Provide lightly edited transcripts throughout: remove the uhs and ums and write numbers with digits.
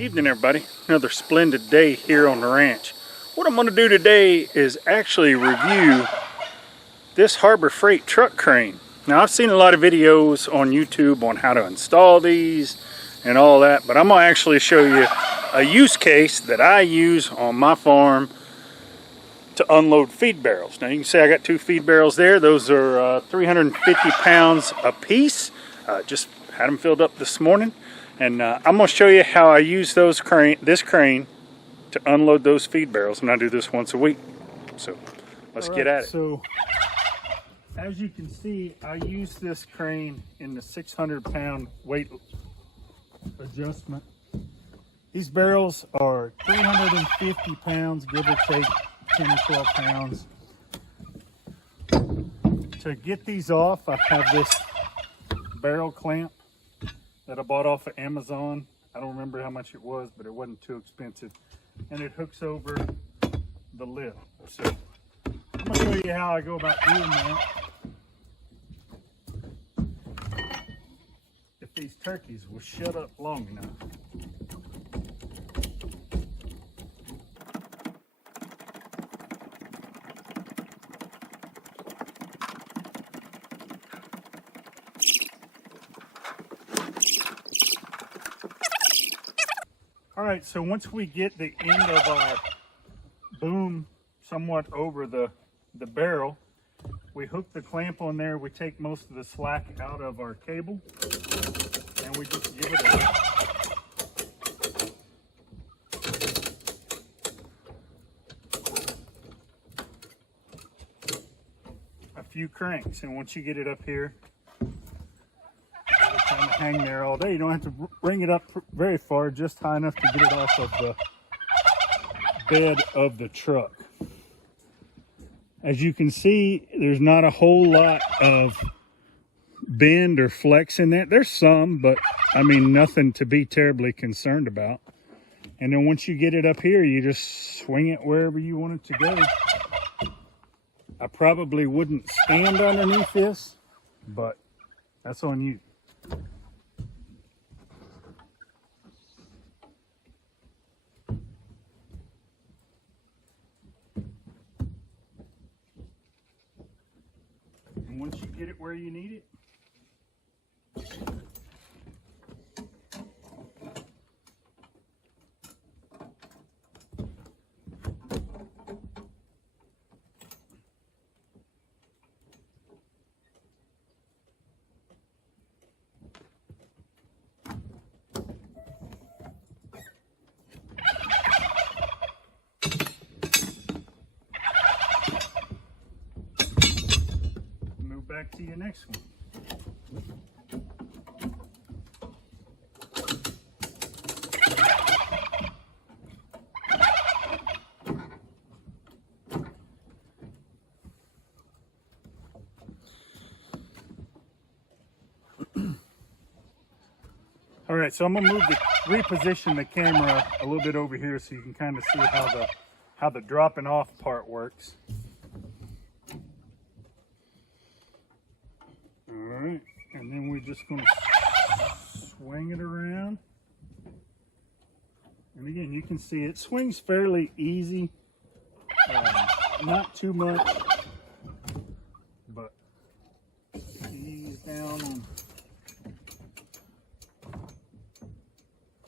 Evening everybody, another splendid day here on the ranch. What I'm going to do today is actually review this Harbor Freight truck crane. Now I've seen a lot of videos on YouTube on how to install these and all that, but I'm going to actually show you a use case that I use on my farm to unload feed barrels. Now you can see I got two feed barrels there. Those are 350 pounds a piece. Just had them filled up this morning. And I'm going to show you how I use this crane to unload those feed barrels, and I do this once a week. So let's get at it. So as you can see, I use this crane in the 600-pound weight adjustment. These barrels are 350 pounds, give or take 10 or 12 pounds. To get these off, I have this barrel clamp that I bought off of Amazon. I don't remember how much it was, but it wasn't too expensive. And it hooks over the lip. So I'm going to show you how I go about doing that. If these turkeys will shut up long enough. Alright, so once we get the end of our boom somewhat over the barrel, we hook the clamp on there, we take most of the slack out of our cable, and we just give it a few cranks. And once you get it up here, kind of hang there all day. You don't have to bring it up very far, just high enough to get it off of the bed of the truck. As you can see, there's not a whole lot of bend or flex in that. There's some, but I mean nothing to be terribly concerned about. And then once you get it up here, you just swing it wherever you want it to go. I probably wouldn't stand underneath this, but that's on you. And once you get it where you need it, back to your next one. All right, so I'm gonna reposition the camera a little bit over here so you can kind of see how the dropping off part works. Alright, and then we're just going to swing it around. And again, you can see it swings fairly easy. Not too much, but ease down on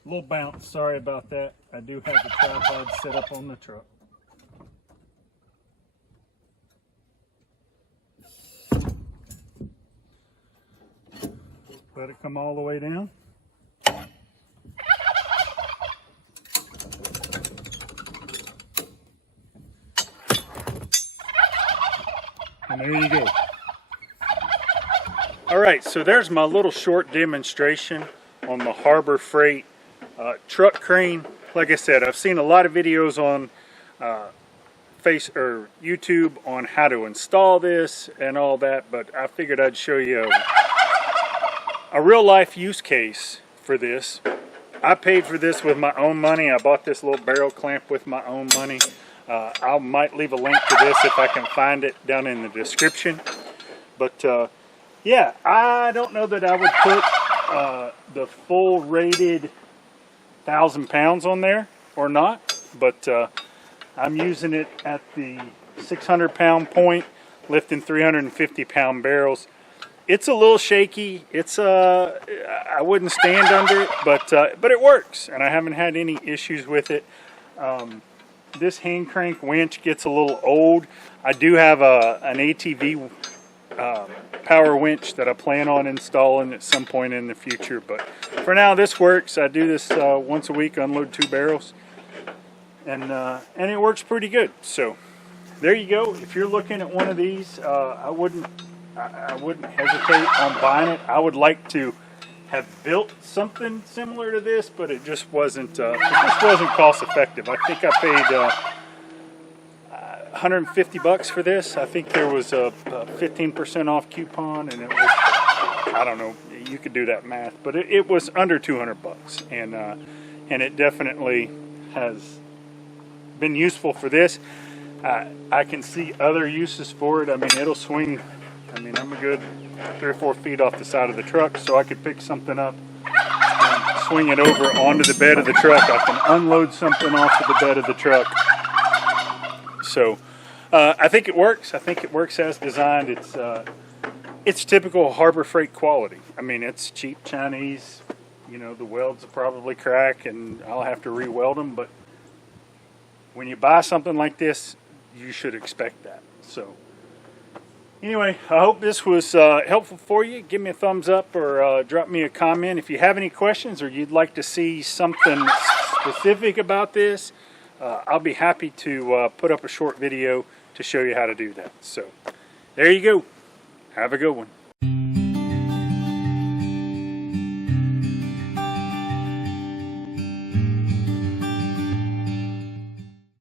a little bounce. Sorry about that. I do have the tripod set up on the truck. Let it come all the way down. And there you go. All right, so there's my little short demonstration on the Harbor Freight truck crane. Like I said, I've seen a lot of videos on YouTube on how to install this and all that, but I figured I'd show you a real life use case for this. I paid for this with my own money. I bought this little barrel clamp with my own money. I might leave a link to this if I can find it down in the description. But yeah, I don't know that I would put the full rated 1,000 pounds on there or not, but I'm using it at the 600 pound point, lifting 350 pound barrels. It's a little shaky. It's I wouldn't stand under it, but it works, and I haven't had any issues with it. This hand crank winch gets a little old. I do have an ATV power winch that I plan on installing at some point in the future, but for now this works. I do this once a week, unload 2 barrels, and it works pretty good. So there you go. If you're looking at one of these, I wouldn't hesitate on buying it. I would like to have built something similar to this, but it just wasn't cost effective. I think I paid $150 for this. I think there was a 15% off coupon, and it was, I don't know, you could do that math, but it was under $200, and it definitely has been useful for this. I can see other uses for it. I mean, it'll swing. I mean, I'm a good 3 or 4 feet off the side of the truck, so I could pick something up and swing it over onto the bed of the truck. I can unload something off of the bed of the truck. So I think it works. I think it works as designed. It's typical Harbor Freight quality. I mean, it's cheap Chinese. You know, the welds will probably crack, and I'll have to re-weld them. But when you buy something like this, you should expect that. So anyway, I hope this was helpful for you. Give me a thumbs up or drop me a comment. If you have any questions or you'd like to see something specific about this, I'll be happy to put up a short video to show you how to do that. So there you go. Have a good one.